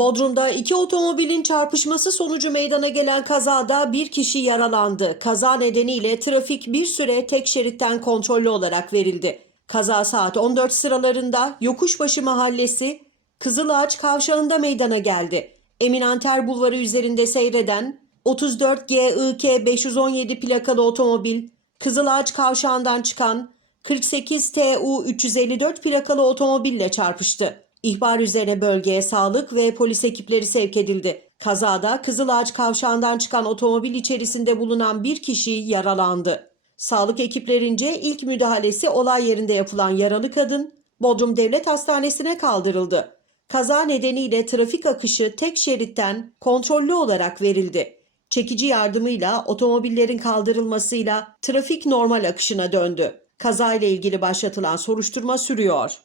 Bodrum'da iki otomobilin çarpışması sonucu meydana gelen kazada bir kişi yaralandı. Kaza nedeniyle trafik bir süre tek şeritten kontrollü olarak verildi. Kaza saat 14 sıralarında Yokuşbaşı Mahallesi Kızılağaç kavşağında meydana geldi. Eminanter Bulvarı üzerinde seyreden 34 GIK 517 plakalı otomobil Kızılağaç kavşağından çıkan 48 TU 354 plakalı otomobille çarpıştı. İhbar üzerine bölgeye sağlık ve polis ekipleri sevk edildi. Kazada Kızılağaç kavşağından çıkan otomobil içerisinde bulunan bir kişi yaralandı. Sağlık ekiplerince ilk müdahalesi olay yerinde yapılan yaralı kadın Bodrum Devlet Hastanesi'ne kaldırıldı. Kaza nedeniyle trafik akışı tek şeritten kontrollü olarak verildi. Çekici yardımıyla otomobillerin kaldırılmasıyla trafik normal akışına döndü. Kazayla ilgili başlatılan soruşturma sürüyor.